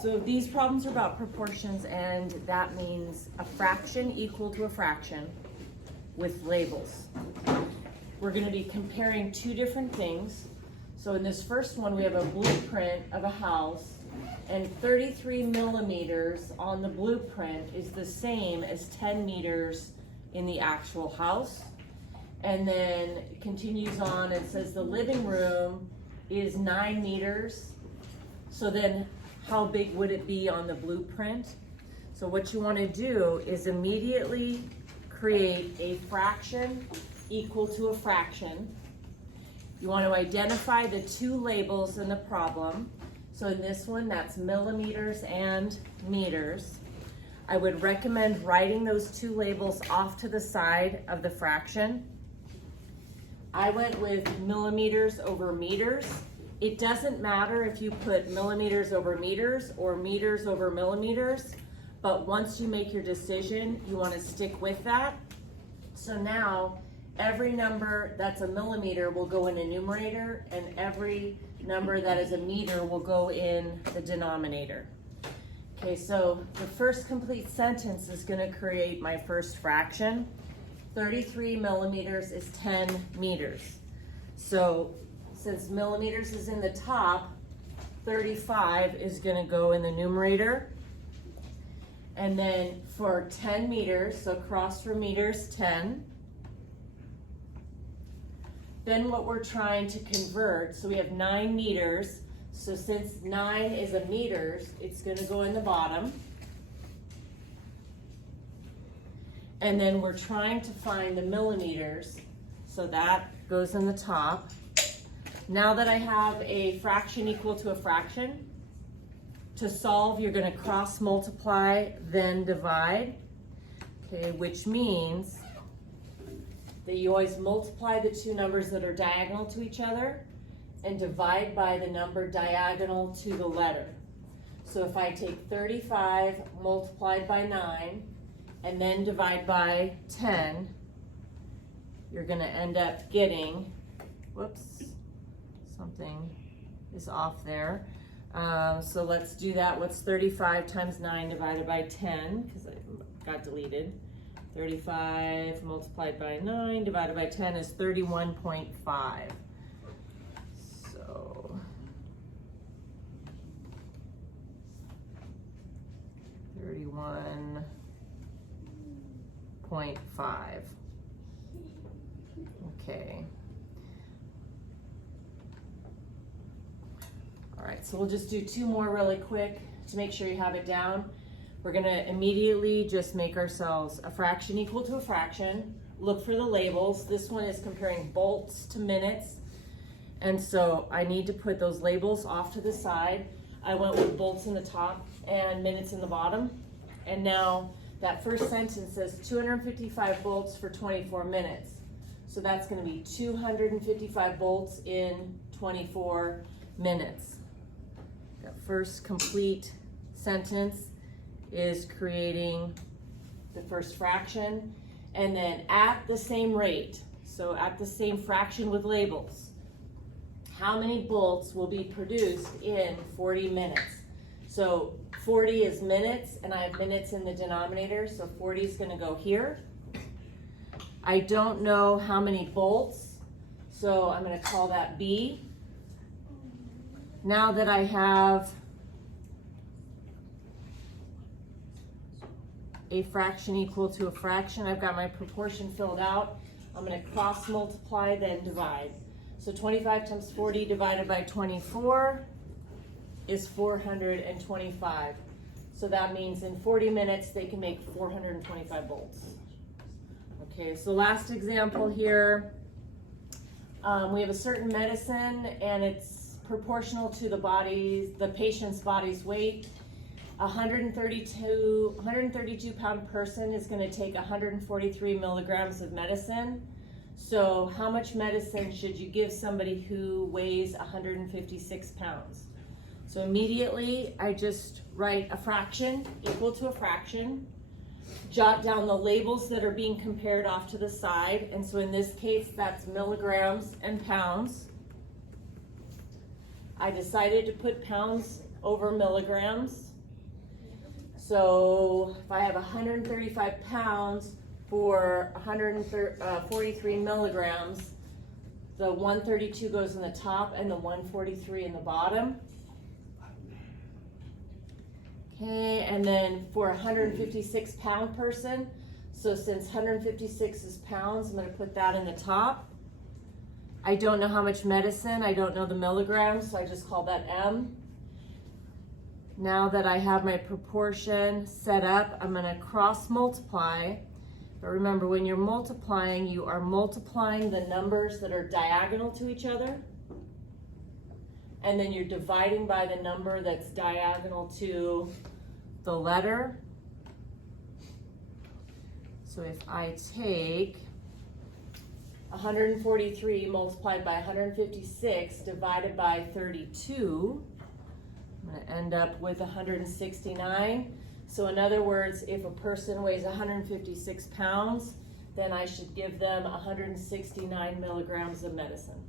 So these problems are about proportions, and that means a fraction equal to a fraction with labels. We're going to be comparing two different things. So in this first one, we have a blueprint of a house, and 33 millimeters on the blueprint is the same as 10 meters in the actual house. And then it continues on, it says the living room is 9 meters. So then how big would it be on the blueprint? So what you want to do is immediately create a fraction equal to a fraction. You want to identify the two labels in the problem. So in this one, that's millimeters and meters. I would recommend writing those two labels off to the side of the fraction. I went with millimeters over meters. It doesn't matter if you put millimeters over meters or meters over millimeters, but once you make your decision, you want to stick with that. So now every number that's a millimeter will go in a numerator, and every number that is a meter will go in the denominator. Okay, so the first complete sentence is going to create my first fraction. 33 millimeters is 10 meters. So since millimeters is in the top, 35 is going to go in the numerator. And then for 10 meters, so cross for meters, 10. Then what we're trying to convert, so we have 9 meters. So since 9 is a meters, it's going to go in the bottom. And then we're trying to find the millimeters, so that goes in the top. Now that I have a fraction equal to a fraction, to solve, you're going to cross multiply, then divide, okay, which means that you always multiply the two numbers that are diagonal to each other and divide by the number diagonal to the letter. So if I take 35 multiplied by 9 and then divide by 10, you're going to end up getting, whoops, something is off there. So let's do that. What's 35 times 9 divided by 10? Because I got deleted. 35 multiplied by 9 divided by 10 is 31.5. So 31.5. Okay. All right, so we'll just do two more really quick to make sure you have it down. We're gonna immediately just make ourselves a fraction equal to a fraction. Look for the labels. This one is comparing bolts to minutes. And so I need to put those labels off to the side. I went with bolts in the top and minutes in the bottom. And now that first sentence says 255 bolts for 24 minutes. So that's gonna be 255 bolts in 24 minutes. That first complete sentence is creating the first fraction, and then at the same rate, so at the same fraction with labels, how many bolts will be produced in 40 minutes? So 40 is minutes, and I have minutes in the denominator, so 40 is going to go here. I don't know how many bolts, so I'm going to call that B. Now that I have a fraction equal to a fraction, I've got my proportion filled out. I'm going to cross multiply, then divide. So 25 times 40 divided by 24 is 425. So that means in 40 minutes they can make 425 bolts. Okay, so last example here. We have a certain medicine, and it's proportional to the patient's body's weight. A 132 pound person is going to take 143 milligrams of medicine. So how much medicine should you give somebody who weighs 156 pounds? So immediately I just write a fraction equal to a fraction, jot down the labels that are being compared off to the side. And so in this case, that's milligrams and pounds. I decided to put pounds over milligrams. So if I have 135 pounds for 143 milligrams, the 132 goes in the top and the 143 in the bottom. Okay, and then for a 156 pound person, so since 156 is pounds, I'm going to put that in the top. I don't know how much medicine, I don't know the milligrams, so I just call that M. Now that I have my proportion set up, I'm going to cross multiply. But remember, when you're multiplying, you are multiplying the numbers that are diagonal to each other. And then you're dividing by the number that's diagonal to the letter. So if I take 143 multiplied by 156 divided by 32, I'm going to end up with 169. So in other words, if a person weighs 156 pounds, then I should give them 169 milligrams of medicine.